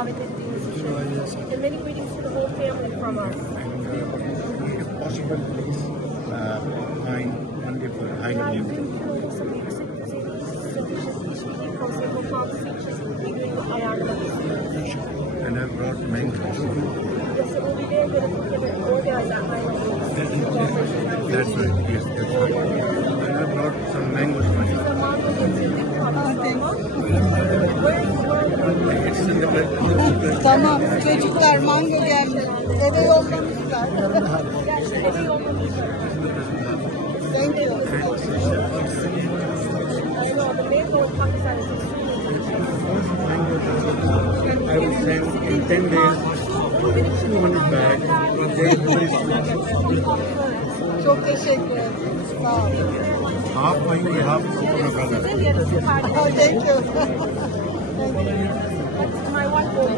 And many greetings to the whole family from us. If possible, please find wonderful highly and I brought mangoes. That's right, yes, that's right. And I brought some mangoes for you. It's in the Tamam, çocuklar mango geldi. Eve yollamışlar. Thank you. I will send in 10 days 200 bags. Çok teşekkür ederim. Sağ olun. Half for you, half for my brother. Thank you. My wife will